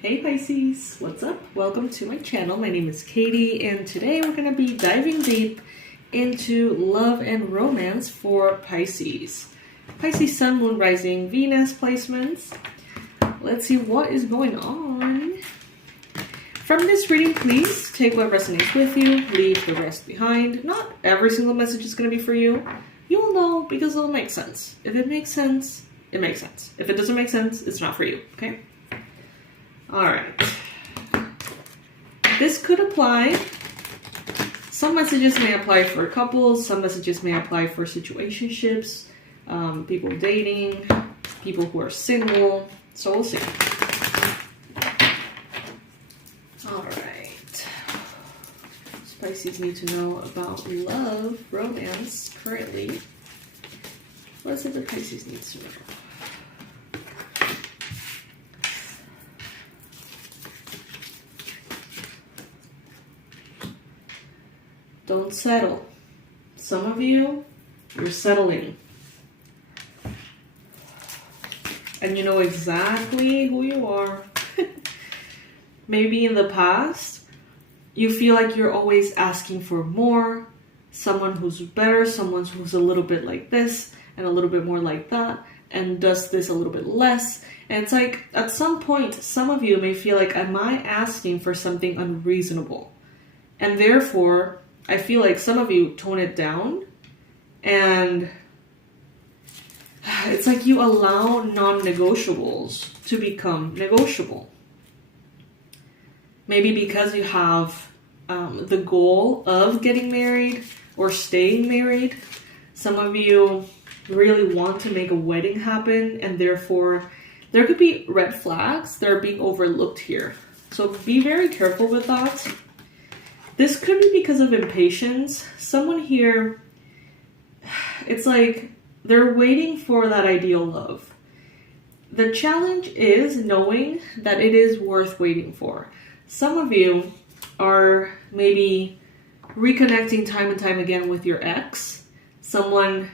Hey Pisces, what's up? Welcome to my channel. My name is Katie, and today we're going to be diving deep into love and romance for Pisces. Pisces Sun, Moon, Rising, Venus placements. Let's see what is going on. From this reading, please take what resonates with you, leave the rest behind. Not every single message is going to be for you. You will know because it'll make sense. If it makes sense, it makes sense. If it doesn't make sense, it's not for you, okay? Alright, this could apply. Some messages may apply for couples, some messages may apply for situationships, people dating, people who are single, so we'll see. Alright, Pisces need to know about love, romance, currently. What is it that Pisces needs to know? Don't settle. Some of you, you're settling. And you know exactly who you are. Maybe in the past, you feel like you're always asking for more. Someone who's better, someone who's a little bit like this, and a little bit more like that, and does this a little bit less. And it's like, at some point, some of you may feel like, am I asking for something unreasonable? And therefore, I feel like some of you tone it down, and it's like you allow non-negotiables to become negotiable. Maybe because you have the goal of getting married or staying married. Some of you really want to make a wedding happen, and therefore there could be red flags that are being overlooked here. So be very careful with that. This could be because of impatience. Someone here, it's like they're waiting for that ideal love. The challenge is knowing that it is worth waiting for. Some of you are maybe reconnecting time and time again with your ex, someone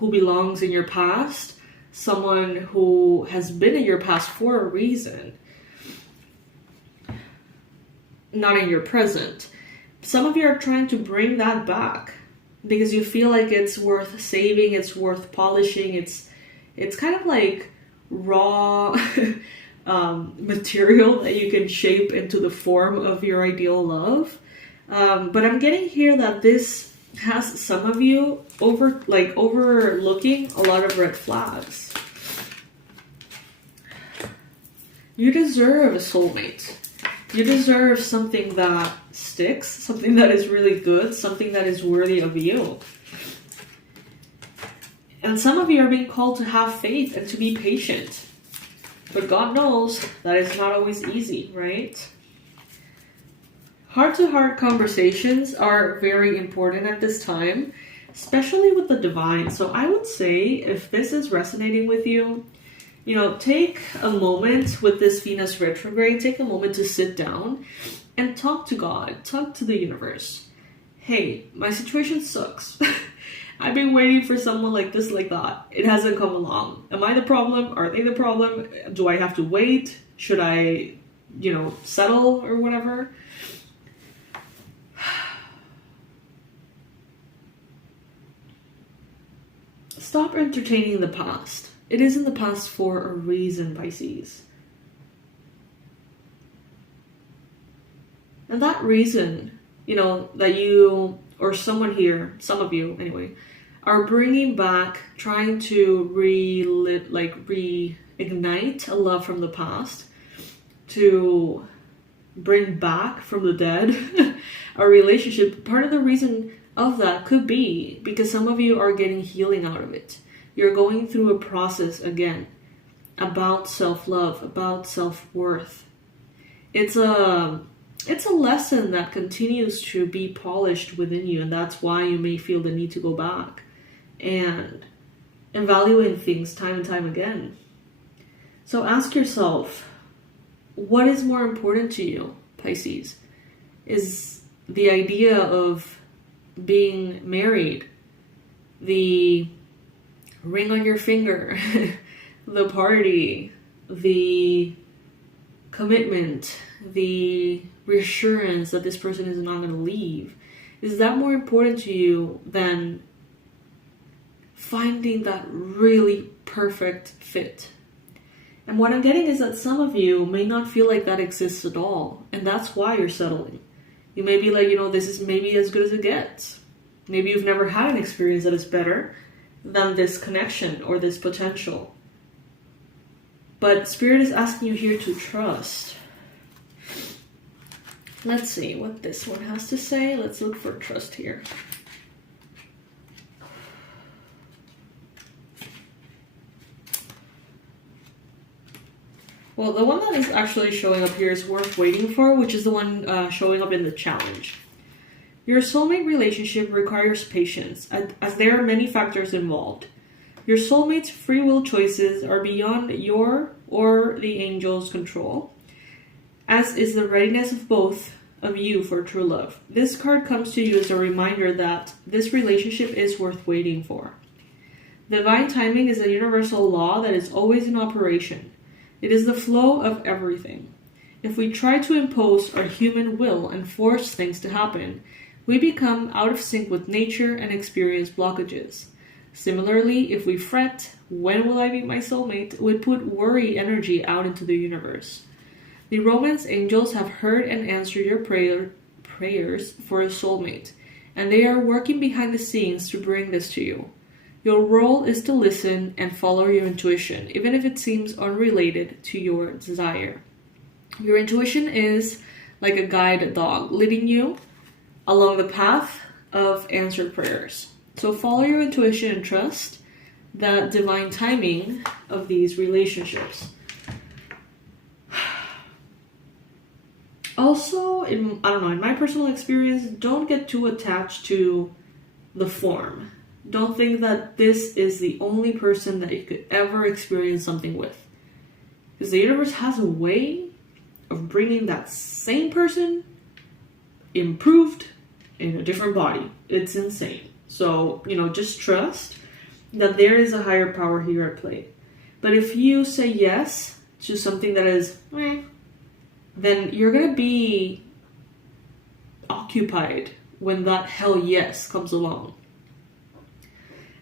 who belongs in your past, someone who has been in your past for a reason, not in your present. Some of you are trying to bring that back because you feel like it's worth saving, it's worth polishing, it's kind of like raw material that you can shape into the form of your ideal love. But I'm getting here that this has some of you overlooking a lot of red flags. You deserve a soulmate. You deserve something that sticks, something that is really good, something that is worthy of you. And some of you are being called to have faith and to be patient. But God knows that it's not always easy, right? Heart-to-heart conversations are very important at this time, especially with the divine. So I would say if this is resonating with you, you know, take a moment with this Venus retrograde, take a moment to sit down and talk to God, talk to the universe. Hey, my situation sucks. I've been waiting for someone like this, like that. It hasn't come along. Am I the problem? Are they the problem? Do I have to wait? Should I, settle or whatever? Stop entertaining the past. It is in the past for a reason, Pisces. And that reason, that you, or someone here, some of you anyway, are bringing back, trying to reignite a love from the past, to bring back from the dead a relationship. Part of the reason of that could be because some of you are getting healing out of it. You're going through a process again about self-love, about self-worth. It's a lesson that continues to be polished within you, and that's why you may feel the need to go back and evaluate things time and time again. So ask yourself, what is more important to you, Pisces? Is the idea of being married, the ring on your finger, the party, the commitment, the reassurance that this person is not going to leave, is that more important to you than finding that really perfect fit? And what I'm getting is that some of you may not feel like that exists at all, and that's why you're settling. You may be like, this is maybe as good as it gets. Maybe you've never had an experience that is better than this connection or this potential. But Spirit is asking you here to trust. Let's see what this one has to say. Let's look for trust here. Well, the one that is actually showing up here is worth waiting for, which is the one showing up in the challenge. Your soulmate relationship requires patience, as there are many factors involved. Your soulmate's free will choices are beyond your or the angel's control, as is the readiness of both of you for true love. This card comes to you as a reminder that this relationship is worth waiting for. Divine timing is a universal law that is always in operation. It is the flow of everything. If we try to impose our human will and force things to happen, we become out of sync with nature and experience blockages. Similarly, if we fret, when will I meet my soulmate, we put worry energy out into the universe. The romance angels have heard and answered your prayers for a soulmate, and they are working behind the scenes to bring this to you. Your role is to listen and follow your intuition, even if it seems unrelated to your desire. Your intuition is like a guide dog, leading you along the path of answered prayers. So follow your intuition and trust the divine timing of these relationships. Also, in my personal experience, don't get too attached to the form. Don't think that this is the only person that you could ever experience something with. Because the universe has a way of bringing that same person improved in a different body. It's insane. So, just trust that there is a higher power here at play. But if you say yes to something that is then you're going to be occupied when that hell yes comes along.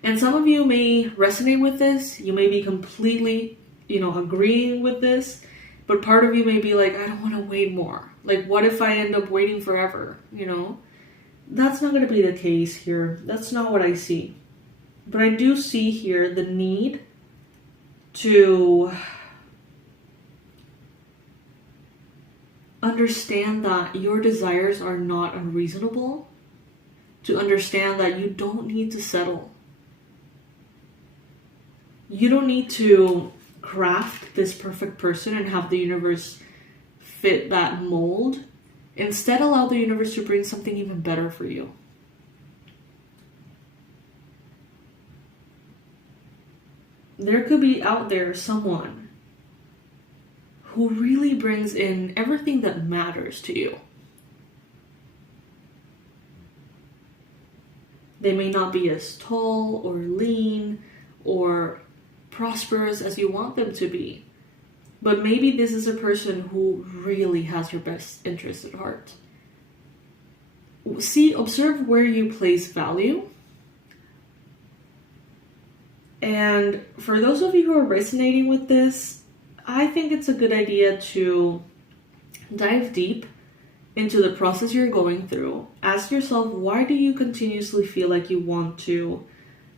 And some of you may resonate with this. You may be completely, agreeing with this. But part of you may be like, I don't want to wait more. Like, what if I end up waiting forever? That's not going to be the case here. That's not what I see. But I do see here the need to understand that your desires are not unreasonable. To understand that you don't need to settle. You don't need to craft this perfect person and have the universe fit that mold. Instead, allow the universe to bring something even better for you. There could be out there someone who really brings in everything that matters to you. They may not be as tall or lean or prosperous as you want them to be. But maybe this is a person who really has your best interest at heart. Observe where you place value. And for those of you who are resonating with this, I think it's a good idea to dive deep into the process you're going through. Ask yourself, why do you continuously feel like you want to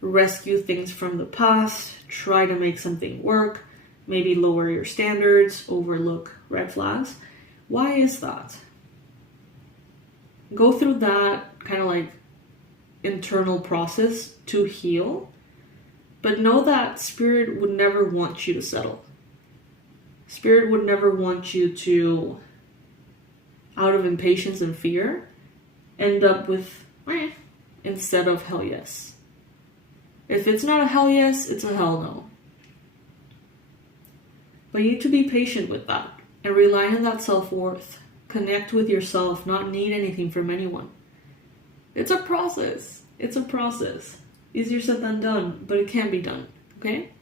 rescue things from the past, try to make something work, maybe lower your standards, overlook red flags? Why is that? Go through that kind of like internal process to heal, but know that Spirit would never want you to settle. Spirit would never want you to, out of impatience and fear, end up with instead of hell yes. If it's not a hell yes, it's a hell no. But you need to be patient with that and rely on that self-worth. Connect with yourself, not need anything from anyone. It's a process. It's a process. Easier said than done, but it can be done, okay?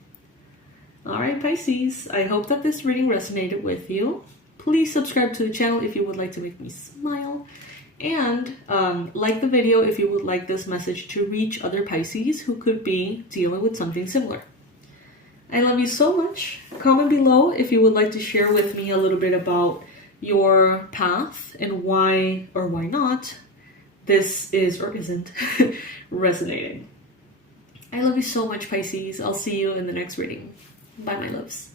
Alright, Pisces, I hope that this reading resonated with you. please subscribe to the channel if you would like to make me smile. And like the video if you would like this message to reach other Pisces who could be dealing with something similar. I love you so much. Comment below if you would like to share with me a little bit about your path and why or why not this is or isn't resonating. I love you so much, Pisces. I'll see you in the next reading. Bye, my loves.